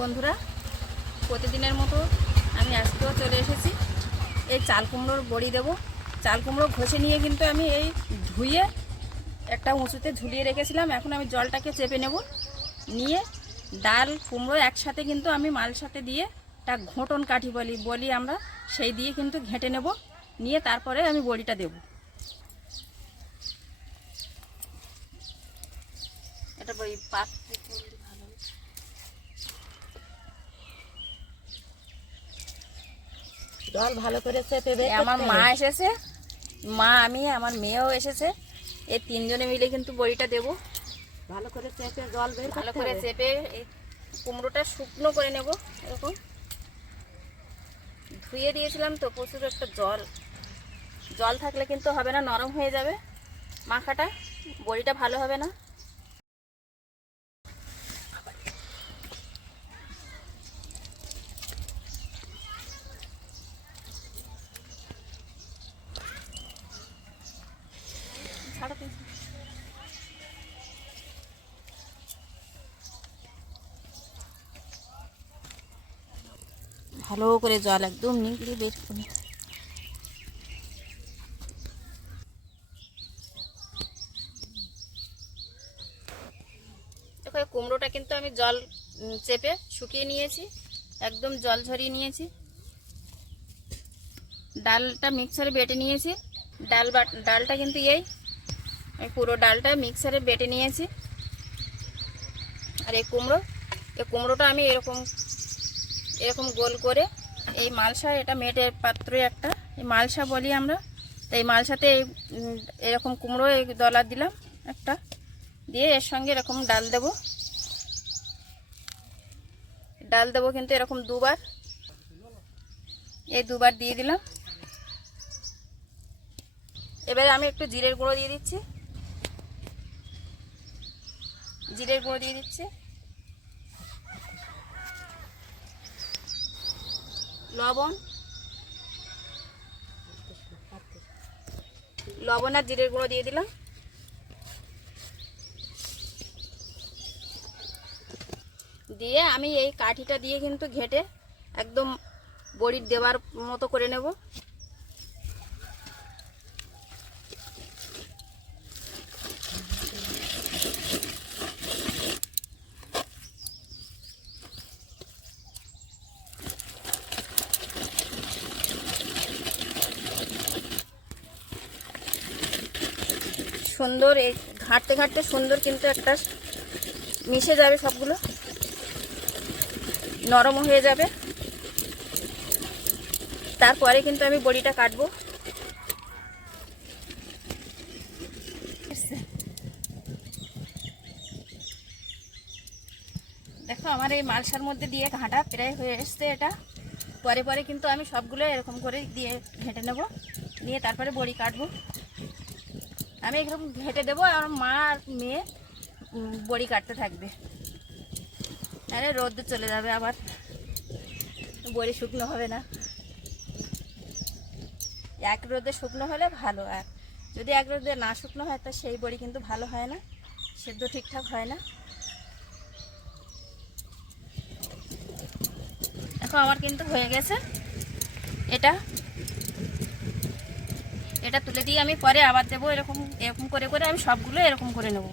বন্ধুরা, প্রতিদিনের মতো আমি আজকেও চলে এসেছি। এই চাল কুমড়োর বড়ি দেবো। চাল কুমড়ো ঘষে নিয়ে কিন্তু আমি এই ধুয়ে একটা উঁচুতে ঝুলিয়ে রেখেছিলাম। এখন আমি জলটাকে চেপে নেব, নিয়ে ডাল কুমড়ো একসাথে কিন্তু আমি মালের সাথে দিয়ে একটা ঘোঁটন কাঠি বলি আমরা, সেই দিয়ে কিন্তু ঘেঁটে নেব, নিয়ে তারপরে আমি বড়িটা দেব। এটা বই পাত্রে ভালো। জল ভালো করে চেপে আমার মা এসেছে, মা, আমি, আমার মেয়েও এসেছে। এই তিনজনে মিলে কিন্তু বড়িটা দেব। ভালো করে চেপে জল বের ভালো করে চেপে এই কুমড়োটা শুকনো করে নেব। এরকম ধুয়ে দিয়েছিলাম তো, প্রচুর একটা জল থাকলে কিন্তু হবে না, নরম হয়ে যাবে মাখাটা, বড়িটা ভালো হবে না। ভালো করে জল একদম নিগড়ে বের করে দেখো। কুমড়োটা কিন্তু আমি জল চেপে শুকিয়ে নিয়েছি, একদম জল ঝরিয়ে নিয়েছি। ডালটা মিক্সারে বেটে নিয়েছি। ডালটা কিন্তু এই পুরো ডালটা মিক্সারে বেটে নিয়েছি। আর এই কুমড়োটা আমি এরকম গোল করে এই মালসা, এটা মেটের পাত্রে একটা এই মালসা বলি আমরা, তো এই মালসাতে এরকম কুমড়ো এই দলা দিলাম একটা, দিয়ে এর সঙ্গে এরকম ডাল দেবো কিন্তু এরকম দুবার, এই দুবার দিয়ে দিলাম। এবারে আমি একটু জিরের গুঁড়ো দিয়ে দিচ্ছি, লবণ আর জিরের গুঁড়ো দিয়ে দিলাম। দিয়ে আমি এই কাঠিটা দিয়ে কিন্তু ঘেটে একদম বড়ির দেওয়ার মতো করে নেব। সুন্দর এই ঘাঁটতে সুন্দর কিন্তু একটা মিশে যাবে, সবগুলো নরম হয়ে যাবে। তারপরে কিন্তু আমি বড়িটা কাটবো। দেখো আমার এই মালসার মধ্যে দিয়ে ঘাঁটা প্রায় হয়ে এসছে। এটা পরে কিন্তু আমি সবগুলো এরকম করে দিয়ে ঘেঁটে নেব, নিয়ে তারপরে বড়ি কাটবো। আমি এরকম ঘেঁটে দেবো, আর মা আর মেয়ে বড়ি কাটতে থাকবে। আরে রোদ চলে যাবে, আবার বড়ি শুকনো হবে না। এক রোদে শুকনো হলে ভালো, আর যদি এক রোদে না শুকনো হয় তা সেই বড়ি কিন্তু ভালো হয় না, সেদ্ধ ঠিকঠাক হয় না। দেখো আমার কিন্তু হয়ে গেছে। এটা তুলে দিয়ে আমি পরে আবার দেবো। এরকম করে আমি সবগুলো এরকম করে নেব।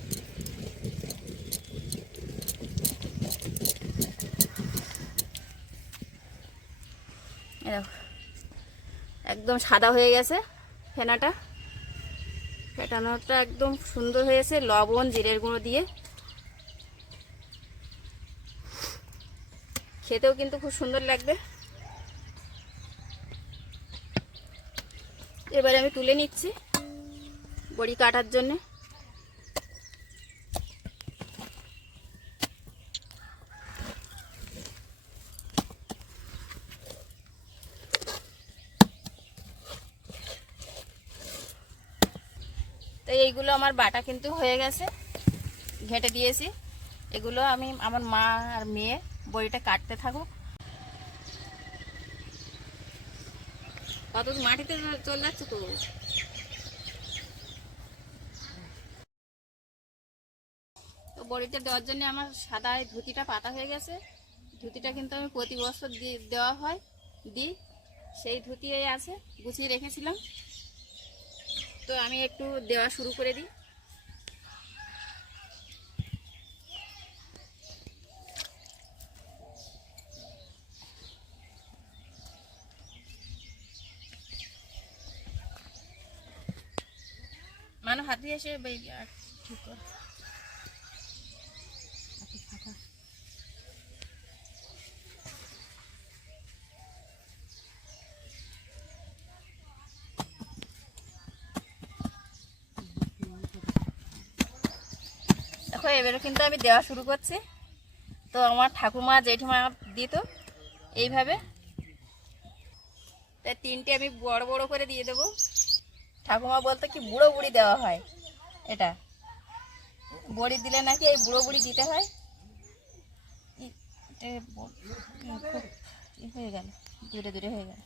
একদম সাদা হয়ে গেছে ফেটানোটা একদম সুন্দর হয়েছে, লবণ জিরের গুঁড়ো দিয়ে। খেতেও কিন্তু খুব সুন্দর লাগবে। এবারে আমি তুলে নিচ্ছি বড়ি কাটার জন্য। তো এইগুলো আমার বাটা কিন্তু হয়ে গেছে, ঘেঁটে দিয়েছি। এগুলো আমি আমার মা আর মেয়ে বড়িটা কাটতে থাকুক। কত মাটিতে চলে যাচ্ছে তো। বড়িটা দেওয়ার জন্য আমার সাদা ধুতিটা পাতা হয়ে গেছে, ধুতিটা কিন্তু আমি প্রতি বছর দেওয়া হয়, দিই। সেই ধুতি এই আছে, গুছিয়ে রেখেছিলাম, তো আমি একটু দেওয়া শুরু করে দিই। মানো হাত দিয়ে এসে ঠিক কর। দেখো এবারে কিন্তু আমি দেওয়া শুরু করছি। তো আমার ঠাকুমা জেঠিমা দিত এইভাবে, তাই 3টে আমি বড় বড় করে দিয়ে দেবো। ঠাকুমা বলতো কি বুড়ো বুড়ি দেওয়া হয়, এটা বড়ি দিলে নাকি এই বুড়ো বুড়ি দিতে হয়। হয়ে গেল, দূরে দূরে হয়ে গেল।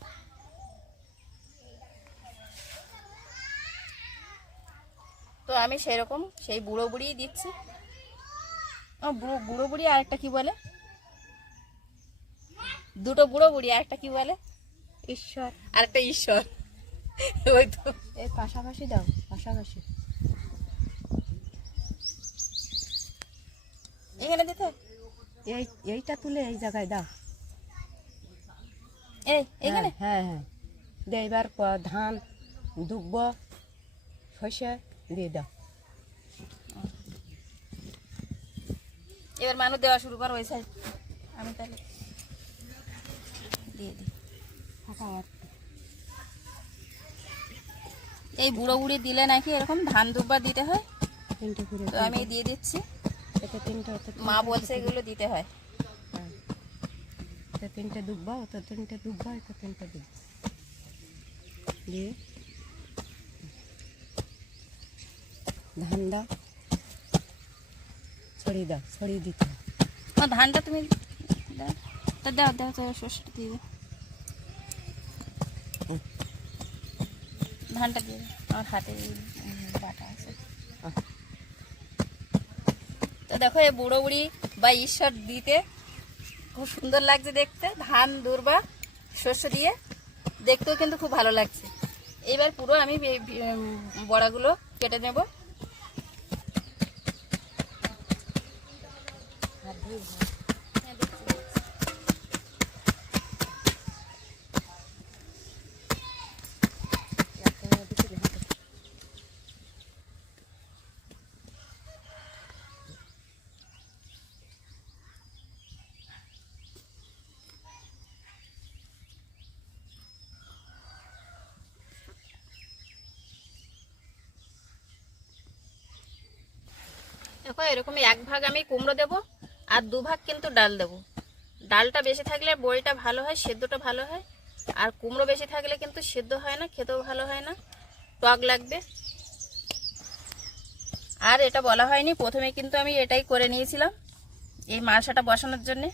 তো আমি সেরকম সেই বুড়ো বুড়ি দিচ্ছি। বুড়ো বুড়ি আর একটা কি বলে, দুটো বুড়ো বুড়ি আর একটা কি বলে, ঈশ্বর। আর একটা ঈশ্বর। ওই তো এই পাশাপাশি দাও, পাশাপাশি। এখানে দিতে এইটা তুলে এই জায়গায় দাও। এখানে। হ্যাঁ হ্যাঁ, দিয়ে এবার ধান দুব্ব সর্ষে দিয়ে দাও। এবার মানুষ দেওয়া শুরু কর ওই সাইড। আমি তাহলে দিয়ে দিই। এই বুড়ো বুড়ি দিলে নাকি এরকম ধান দুব্বা দিতে হয়, 3টে করে। তো আমি দিয়ে দিচ্ছি। এটা 3টে, মা বলছে এগুলো দিতে হয়। হ্যাঁ, এটা 3টে দুব্বা, ওটা 3টে দুব্বা, এটা 3টে দুব্বা দিয়ে ধান দাও, ছড়িয়ে দাও, ছড়িয়ে দিতে হবে। ধানটা তুমি দাও, তা দাও দাও, সর্ষেটা দিয়ে দাও, ধানটা দিয়ে দাও। আমার হাতে বাটা আছে। তো দেখো এই বুড়ো বুড়ি বা ঈশ্বর দিতে খুব সুন্দর লাগছে দেখতে, ধান দুর্বা শস্য দিয়ে দেখতেও কিন্তু খুব ভালো লাগছে। এইবার পুরো আমি বড়াগুলো কেটে নেব। দেখো এরকম 1 ভাগ আমি কুমড়ো দেব, আর 2 ভাগ কিন্তু ডাল দেব। ডালটা বেশি থাকলে বড়িটা ভালো হয়, সেদ্ধটা ভালো হয়। আর কুমড়ো বেশি থাকলে কিন্তু সেদ্ধ হয় না, খেতেও ভালো হয় না, টক লাগবে। আর এটা বলা হয়নি, প্রথমে কিন্তু আমি এটাই করে নিয়েছিলাম এই মালসাটা বসানোর জন্যে।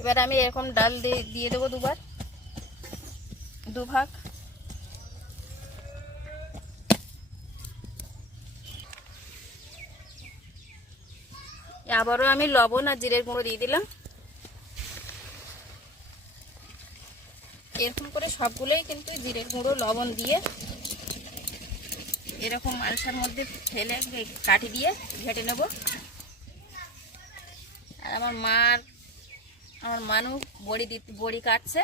এবার আমি এরকম ডাল দিয়ে দেবো 2 বার, 2 ভাগ। আবারও আমি লবণ আর জিরের গুঁড়ো দিয়ে দিলাম। এরকম করে সবগুলোই কিন্তু জিরের গুঁড়ো লবণ দিয়ে এরকম মালসার মধ্যে ফেলে কাঠি দিয়ে ঘেটে নেব। আর আমার মানু বড়ি কাটছে।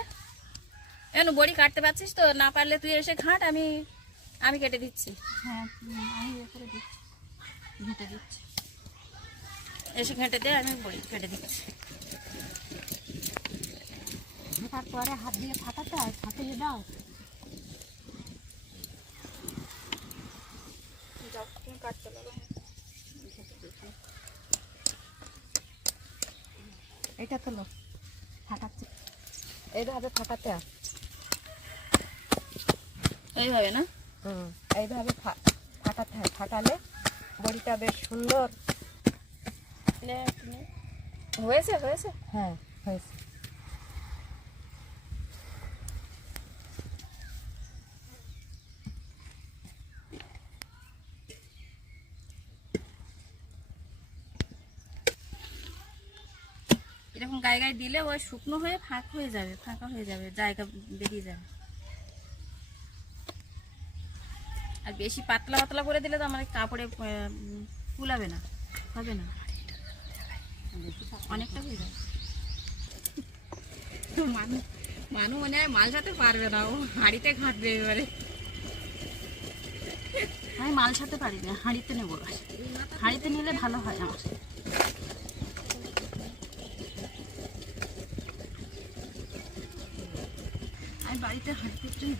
এখন বড়ি কাটতে পারছিস তো, না পারলে তুই এসে ঘাট, আমি কেটে দিচ্ছি। হ্যাঁ আমি করে দিচ্ছি, ঘেটে দিচ্ছি। এসে ঘেঁটে দে, আমি বড়ি কেটে দিচ্ছি। তারপরে হাত দিয়ে ফাটাতে হয়, ফাটিয়ে দাও। কাটতে লাগো। এটা তোলো, ফাটাচ্ছে এইভাবে ফাটাতে হয়। এইভাবে না? এইভাবে ফাটাতে হয়, ফাটালে বড়িটা বেশ সুন্দর হয়েছে হয়েছে। হ্যাঁ হয়েছে। এরকম গায়ে গায়ে দিলে ওই শুকনো হয়ে ফাঁকা হয়ে যাবে, জায়গা বেরিয়ে যাবে। আর বেশি পাতলা পাতলা করে দিলে তো আমার কাপড়ে ফুলাবে না, হবে না, অনেকটা হয়ে যাবে। মানু মনে হয় মাল সাথে পারবে না, ও হাঁড়িতে ঘাটবে এবারে। আমি মাল সাথে পারি না, হাঁড়িতে নেবো, হাঁড়িতে নিলে ভালো হয় আমার। আমি বাড়িতে হাঁড়িতে দিই।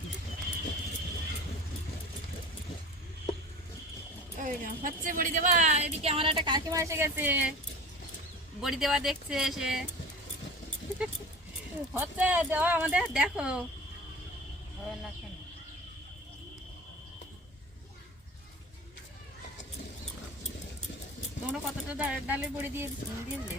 হচ্ছে বড়ি দেওয়া, এদিকে আমার একটা কাকিমা এসে গেছে, বড়ি দেওয়া দেখছে এসে। হচ্ছে দেওয়া আমাদের, দেখো না কেন তোমরা কতটা ডালের বড়ি দিয়ে দিলে?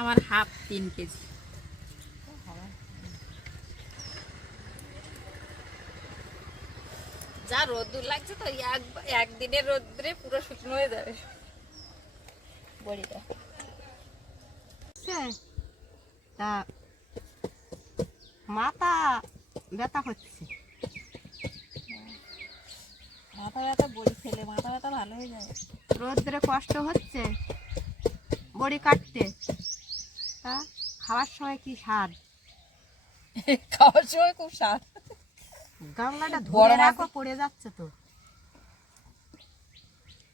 আমার হাফ 3 কেজি। যা রোদ্দুর লাগছে তো, একদিনের রোদ্রে পুরো শুকনো হয়ে যাবে বড়িটা। তা মাথা ব্যথা হচ্ছে, মাথা ব্যথা বড়ি খেলে মাথা ব্যথা ভালো হয়ে যাবে। রোদ্রে কষ্ট হচ্ছে বড়ি কাটতে, তা খাওয়ার সময় কি স্বাদ, খাওয়ার সময় খুব স্বাদ। গামলাটা ধরে রাখো, পড়ে যাচ্ছে তো।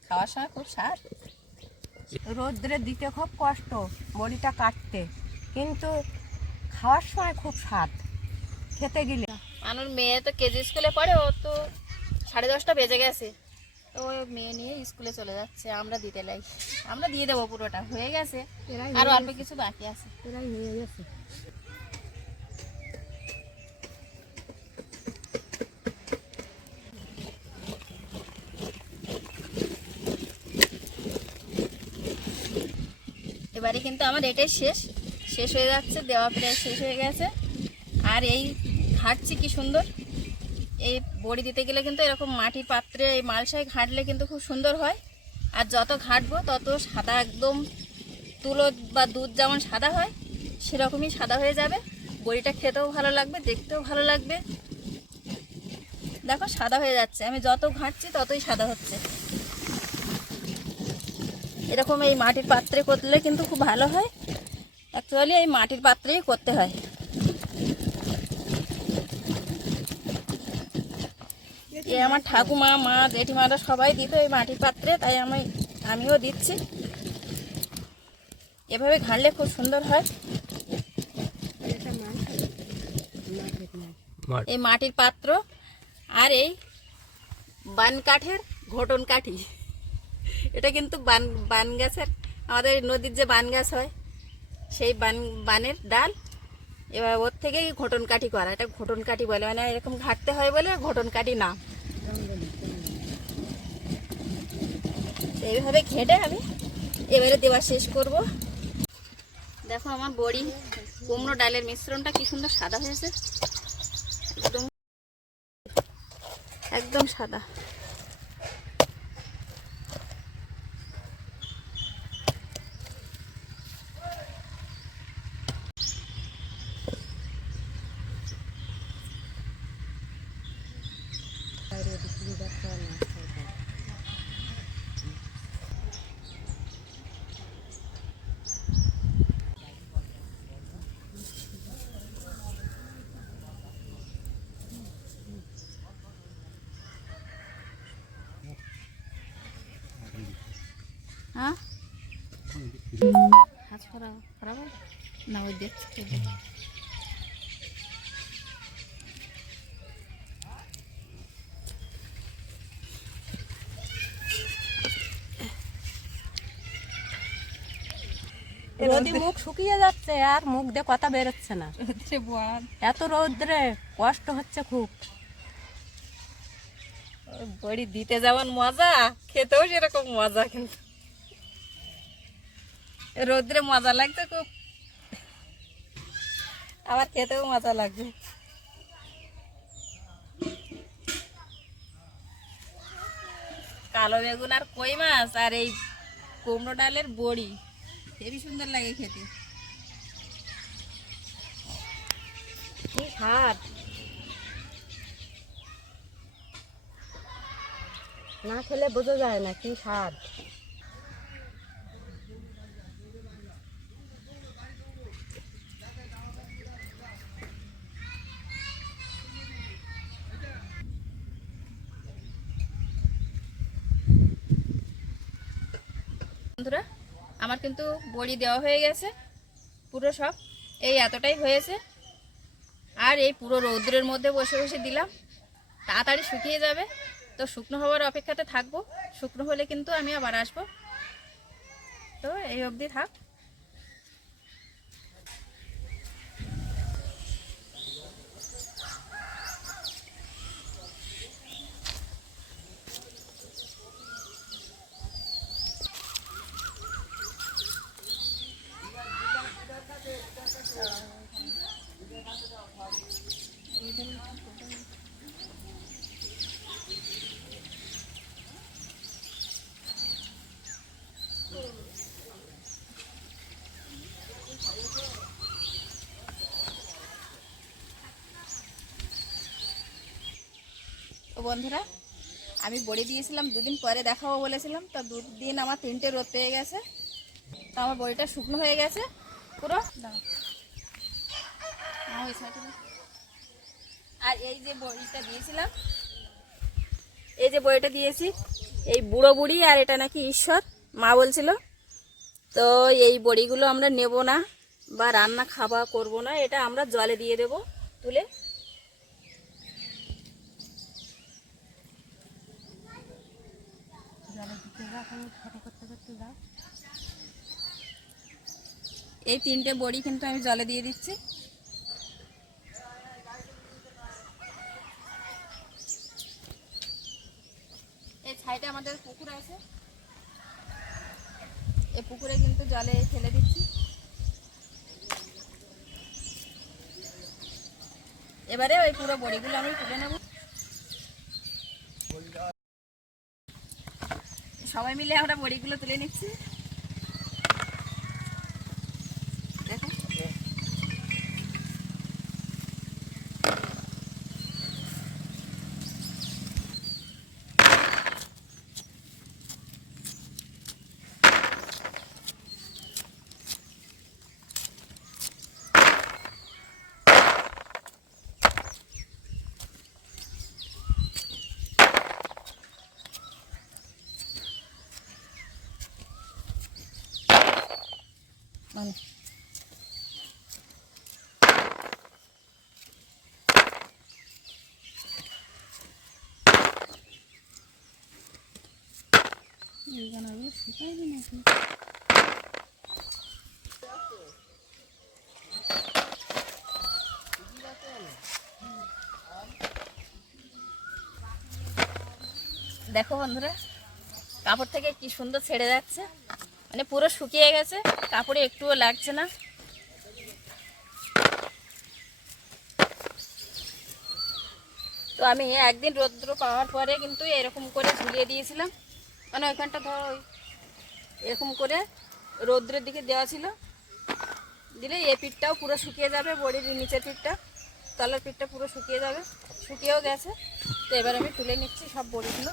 খাওয়ার সময় খুব স্বাদ, রোদ্রে দিতে খুব কষ্ট বড়িটা কাটতে, কিন্তু খাওয়ার সময় খুব স্বাদ খেতে গেলে। আমার মেয়ে তো কেজি স্কুলে পড়ে, ও তো 10:30 বেজে গেছে, তো ওই মেয়ে নিয়ে স্কুলে চলে যাচ্ছে। আমরা দিতে লাই, আমরা দিয়ে দেবো, পুরোটা হয়ে গেছে, আরো অল্প কিছু বাকি আছে। প্রায় হয়ে গেছে। এবারে কিন্তু আমার এটাই শেষ হয়ে যাচ্ছে, দেওয়া প্রায় শেষ হয়ে গেছে। আর এই ঘাটছি কি সুন্দর, এই বড়ি দিতে গেলে কিন্তু এরকম মাটির পাত্রে এই মালসায় ঘাটলে কিন্তু খুব সুন্দর হয়। আর যত ঘাটবো তত সাদা, একদম তুলো বা দুধ যেমন সাদা হয় সেরকমই সাদা হয়ে যাবে। বড়িটা খেতেও ভালো লাগবে, দেখতেও ভালো লাগবে। দেখো সাদা হয়ে যাচ্ছে, আমি যত ঘাটছি ততই সাদা হচ্ছে। এরকম এই মাটির পাত্রে করলে কিন্তু খুব ভালো হয়। অ্যাকচুয়ালি এই মাটির পাত্রেই করতে হয়। এ আমার ঠাকুমা, মা, জেঠিমারা সবাই দিত এই মাটির পাত্রে, তাই আমিও দিচ্ছি। এভাবে ঘাঁটলে খুব সুন্দর হয়। এই মাটির পাত্র আর এই বান কাঠের ঘটন কাঠি, এটা কিন্তু বান গাছের, আমাদের নদীর যে বান গাছ হয় সেই বানের ডাল, এবার ওর থেকেই ঘটন কাঠি করা। এটা ঘটন কাঠি বলে, মানে এরকম ঘাটতে হয় বলে ঘটন কাঠি নাম। এইভাবে ঘেটে আমি এবারে দেওয়া শেষ করব। দেখো আমার বড়ি কুমড়ো ডালের মিশ্রণটা কি সুন্দর সাদা হয়েছে, একদম একদম সাদা। হ্যাঁ হাত খারাপ না, ওই দেখছি। রোদে মুখ শুকিয়ে যাচ্ছে, আর মুখ দিয়ে কথা বেরোচ্ছে না, এত রোদ্রে কষ্ট হচ্ছে খুব। বড়ি দিতে যেমন মজা, খেতেও সেরকম মজা, কিন্তু রোদ্রে মজা লাগছে খুব, আবার খেতেও মজা লাগবে। কালো বেগুন আর কই মাছ আর এই কুমড়ো ডালের বড়ি, হেবি সুন্দর লাগে খেতে। কি স্বাদ, না খেলে বোঝা যায় না কি স্বাদ। বন্ধুরা, আমার কিন্তু বড়ি দেওয়া হয়ে গেছে পুরো সব, এই এতটাই হয়েছে। আর এই পুরো রৌদ্রের মধ্যে বসে বসে দিলাম, তাড়াতাড়ি শুকিয়ে যাবে। তো শুকনো হওয়ার অপেক্ষাতে থাকবো, শুকনো হলে কিন্তু আমি আবার আসবো। তো এই অবধি থাক। তো বন্ধুরা, আমি বড়ি দিয়েছিলাম 2 দিন পরে দেখাবো বলেছিলাম, তো 2 দিন আমার 3টে রোদ পেয়ে গেছে। তো আমার বড়িটা শুকনো হয়ে গেছে পুরো। আর এই যে বড়িটা দিয়েছিলাম, এই যে বড়িটা দিয়েছি, এই বুড়ো বুড়ি আর এটা নাকি ঈশ্বর মা বলছিল। তো এই বড়িগুলো আমরা নেব না বা রান্না খাওয়া করব না, এটা আমরা জলে দিয়ে দেব তুলে। এই 3টে বড়ি কিন্তু আমি জলে দিয়ে দিচ্ছি। এই সাইডে আমাদের পুকুর আছে, এই পুকুরে কিন্তু জলে ফেলে দিচ্ছি। এবারে ওই পুরো বড়িগুলো আমি তুলে নেব। সবাই মিলে আমরা বড়িগুলো তুলে নিচ্ছি। দেখো, মানে দেখো বন্ধুরা, কাপড় থেকে কি সুন্দর ছেড়ে যাচ্ছে, মানে পুরো শুকিয়ে গেছে, কাপড়ে একটুও লাগছে না। তো আমি একদিন রৌদ্র পাওয়ার পরে কিন্তু এরকম করে ঝুলিয়ে দিয়েছিলাম, মানে ওইখানটা ধরো এরকম করে রৌদ্রের দিকে দেওয়া ছিল, দিলে এই পিঠটাও পুরো শুকিয়ে যাবে, বড়ির নিচের পিঠটা, তলার পিঠটা পুরো শুকিয়ে যাবে। শুকিয়েও গেছে। তো এবার আমি তুলে নিচ্ছি সব বড়িগুলো।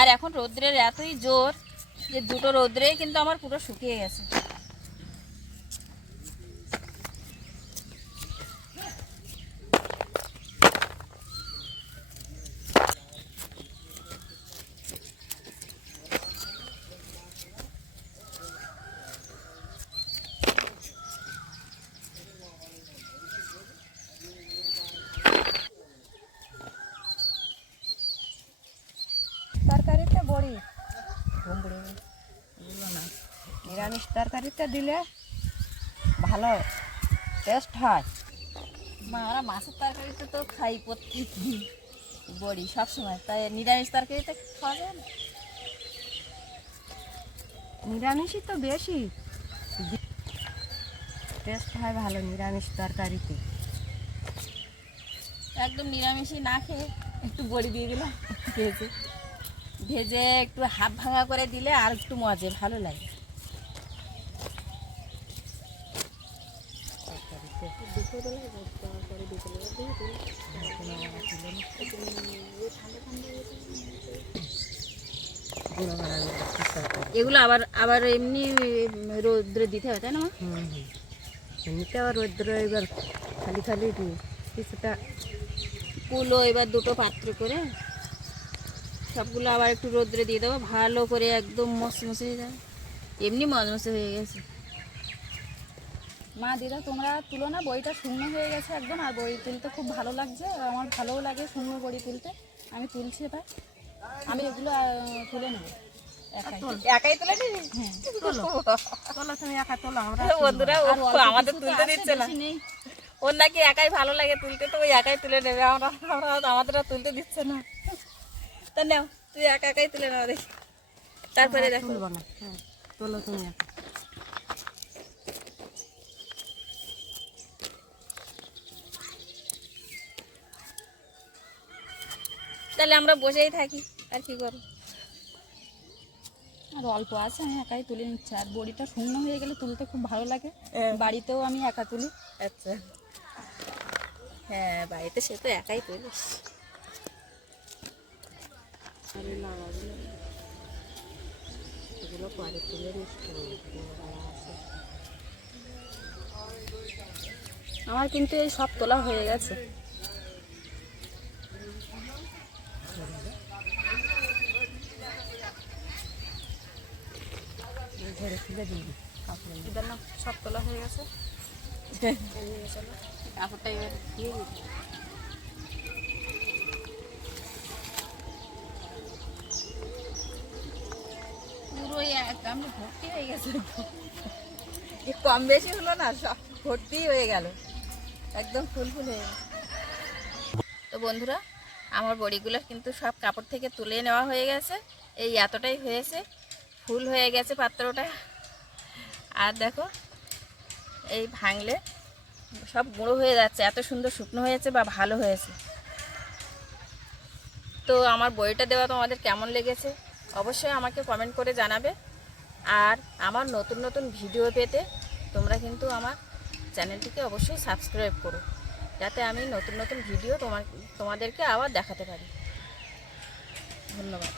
আর এখন রৌদ্রের এতই জোর যে 2টো রৌদ্রেই কিন্তু আমার পুরো শুকিয়ে গেছে। তরকারিতে বড়ি না, নিরামিষ তরকারিতে দিলে ভালো টেস্ট হয়। আমরা মাছের তরকারিতে তো খাই প্রত্যেক দিন বড়ি সবসময়, তাই নিরামিষ তরকারিতে খাওয়া যায় না। নিরামিষই তো বেশি। টেস্ট হয় ভালো নিরামিষ তরকারিতে। একদম নিরামিষই না খেয়ে একটু বড়ি দিয়ে দিলাম ভেজে ভেজে একটু হাফ ভাঙা করে দিলে আর একটু মজা ভালো লাগে। এগুলো আবার আবার এমনি রোদ্রে দিতে হয় তাই না মা? এমনিতে আবার রৌদ্র এবার খালি খালি কিছুটা কুলো এবার দুটো পাত্র করে সবগুলো আবার একটু রোদ্রে দিয়ে দেবো ভালো করে একদম মশমশে হয়ে যাবে। এমনি মশমশে হয়ে গেছে। মা দিদা তোমরা তুলো না, বড়িটা শুকনো হয়ে গেছে একদম, আর বড়ি তুলতে খুব ভালো লাগছে, আমার ভালোও লাগে শুকনো বড়ি তুলতে। আমি তুলছি এবার, আমি এগুলো তুলে নেবো একাই। একাই তুলে নিবি? হ্যাঁ তোলো তোলো, তুমি একা তোলো, আমরা বন্ধুরা ও আর অল্প আমাদের কিছু তো তুলতে আছে, দিচ্ছে না। বেশি নেই। ওর নাকি একাই ভালো লাগে তুলতে, তো ওই একাই তুলে নেবে। আমাদের আর তুলতে দিচ্ছে না। তা নাও তুই একা একাই তুলে নাও দেখি, তারপরে দেখো। তুলবো না, হ্যাঁ তোলো তুমি একা। তাহলে আমরা বসেই থাকি আর কি করবো। আর অল্প আছে, আমি একাই তুলে নিচ্ছি। আর বড়িটা শুকনো হয়ে গেলে তুলতে খুব ভালো লাগে। হ্যাঁ। বাড়িতেও আমি একা তুলি। আচ্ছা, হ্যাঁ বাড়িতে সে তো একাই তুলিস। এগুলো পরে তুলে নিচ্ছি। আমার কিন্তু এই সব তোলা হয়ে গেছে। ঘরে তুলে দিবি কাপড়। এবার না সব তোলা হয়ে গেছে। কাপড়টা এবার দিয়ে দিই। পুরো আমি ভর্তি হয়ে গেছে, কম বেশি হলো না, সব ভর্তি হয়ে গেল, একদম ফুল ফুল হয়ে গেছে। তো বন্ধুরা আমার বড়িগুলো কিন্তু সব কাপড় থেকে তুলে নেওয়া হয়ে গেছে। এই এতটাই হয়েছে, ফুল হয়ে গেছে পাত্রটা। আর দেখো এই ভাঙলে সব গুঁড়ো হয়ে যাচ্ছে, এত সুন্দর শুকনো হয়েছে বা ভালো হয়েছে। তো আমার বড়িটা দেওয়া তোমাদের কেমন লেগেছে অবশ্যই আমাকে কমেন্ট করে জানাবে। আর আমার নতুন নতুন ভিডিও পেতে তোমরা কিন্তু আমার চ্যানেলটিকে অবশ্যই সাবস্ক্রাইব করো, যাতে আমি নতুন নতুন ভিডিও তোমাদেরকে আবার দেখাতে পারি। ধন্যবাদ।